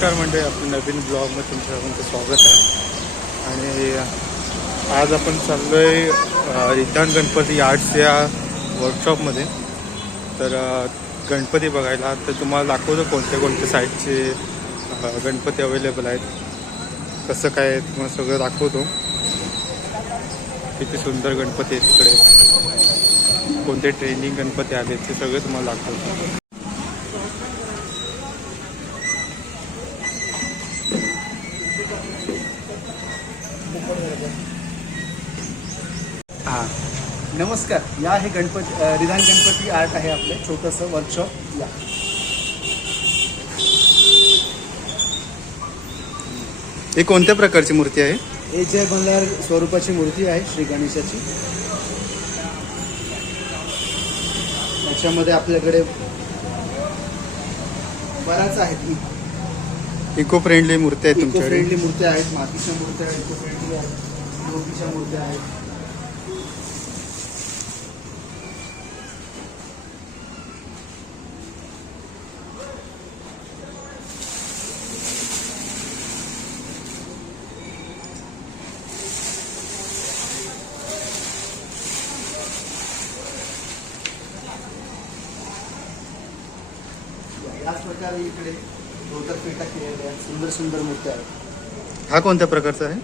नमस्कार मंडळी, आपल्या नवीन ब्लॉगमध्ये तुमचं सर्वांचं स्वागत आहे. आणि आज आपण चाललो आहे रिधान गणपती आर्ट्स या वर्कशॉपमध्ये. तर गणपती बघायला तर तुम्हाला दाखवतो कोणत्या कोणत्या साईजचे गणपती अवेलेबल आहेत, कसं काय तुम्हाला सगळं दाखवतो. किती सुंदर गणपती आहे तिकडे, कोणते ट्रेनिंग गणपती आले ते सगळं तुम्हाला दाखवतो. हां नमस्कार. या हे गणपती रिधान गणपती आर्ट आहे आपलं छोटंसं वर्कशॉप. या ही कोणत्या प्रकारची मूर्ती आहे? हे जय मल्हार स्वरूपाची मूर्ती आहे श्री गणेशाची. त्याच्यामध्ये आपल्याकडे बराच आहेत. इको फ्रेंडली मूर्ती आहे इको तुमच्याकडे? फ्रेंडली मूर्त्या आहेत, मातीच्या मूर्त्या आहेत, इको फ्रेंडली आहेत, लोकीच्या मूर्त्या आहेत. याच प्रकारे इकडे धोतरपेटा केलेल्या आहेत, सुंदर सुंदर मूर्त्या आहेत. हा कोणत्या प्रकारचा आहे?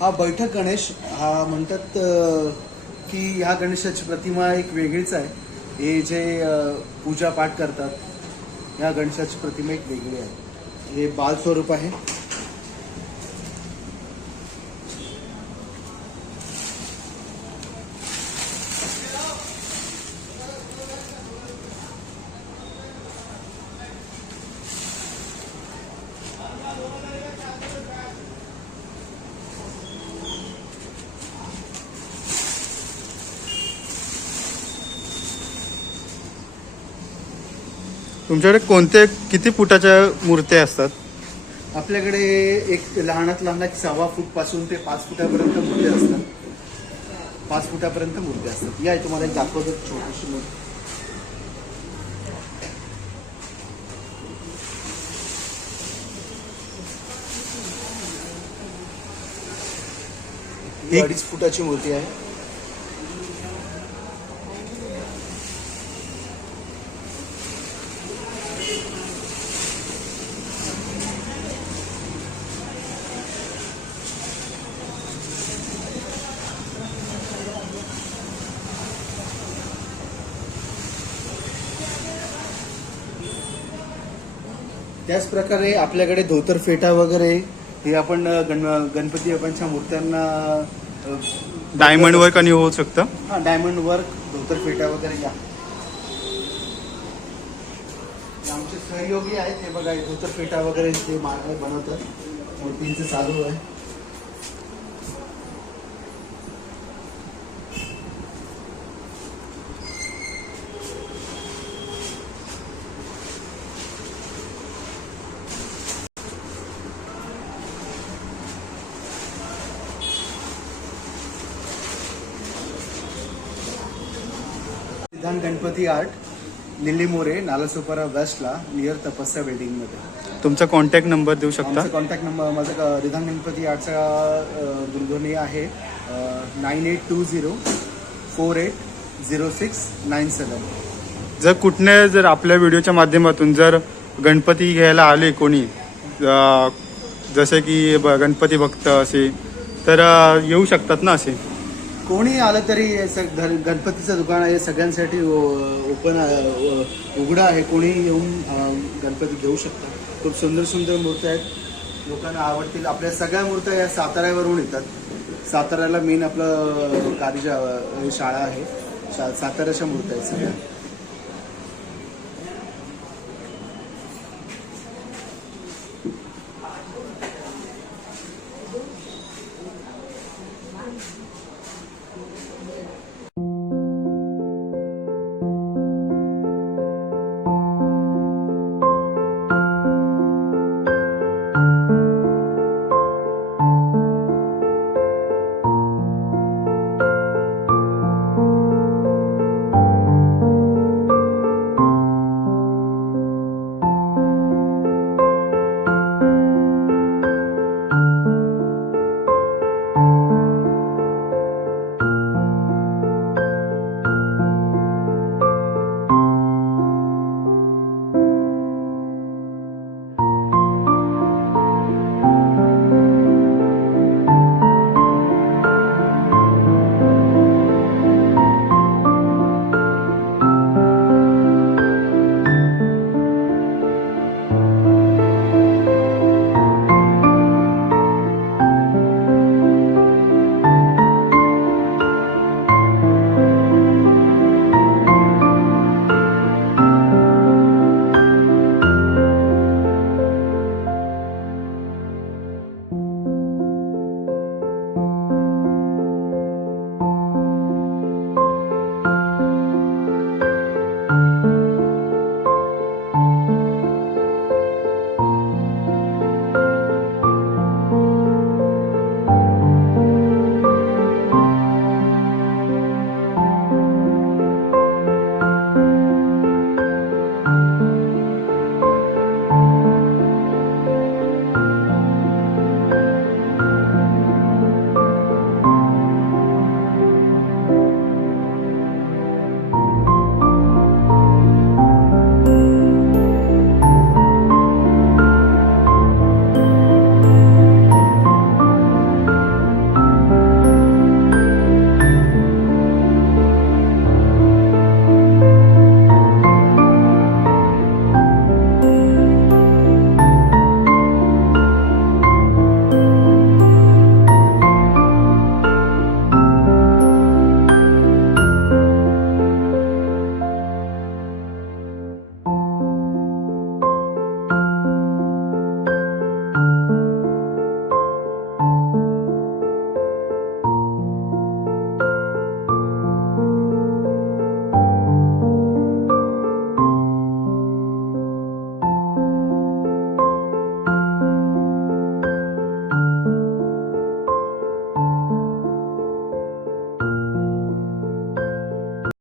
हा बैठक गणेश हा म्हणतात की ह्या गणेशाची प्रतिमा एक वेगळीच आहे. हे जे पूजा पाठ करतात ह्या गणेशाची प्रतिमा एक वेगळी आहे. हे बाल स्वरूप आहे. तुमच्याकडे किती फुटाच्या मूर्त्या असतात? आपल्याकडे एक लहानात लहान 1.25 फूट पासून ते 5 फुटापर्यंत मूर्त्या असतात. 5 फुटापर्यंत मूर्त्या असतात. या तुम्हाला एक दाखवतो छोटीशी मूर्ती. ही 2.5 फुटाची मूर्ती आहे. त्याच प्रकारे आपल्याकडे धोतर फेटा वगैरे हे आपण गणपती बाप्पांच्या मूर्त्यांना डायमंड वर्क आणि होऊ शकतं. हा डायमंड वर्क धोतर फेटा वगैरे या आमचे सहयोगी आहेत. हे बघा धोतर फेटा वगैरे ते मार्ग बनवतात. मूर्तींचं चालू आहे. रिधान गणपती आर्ट, लिली मोरे, नालासोपारा वेस्टला, नियर तपस्या वेडिंगमध्ये. तुमचा कॉन्टॅक्ट नंबर देऊ शकता? आमचा कॉन्टॅक्ट नंबर माझा रिधान गणपती आर्टचा दूरध्वनी आहे 9820480697. जर आपल्या व्हिडिओच्या माध्यमातून जर गणपती घ्यायला आले कोणी, जसे की गणपती भक्त असे, तर येऊ शकतात ना? असे कोणी आलं तरी गणपतीचं दुकान आहे, सगळ्यांसाठी ओपन उघडं आहे. कोणी येऊन गणपती घेऊ शकतात. खूप सुंदर सुंदर मूर्त्या आहेत, लोकांना आवडतील. आपल्या सगळ्या मूर्त्या या साताऱ्यावरून येतात. साताऱ्याला मेन आपलं शाळा आहे. साताऱ्याच्या मूर्त्या आहेत सगळ्या.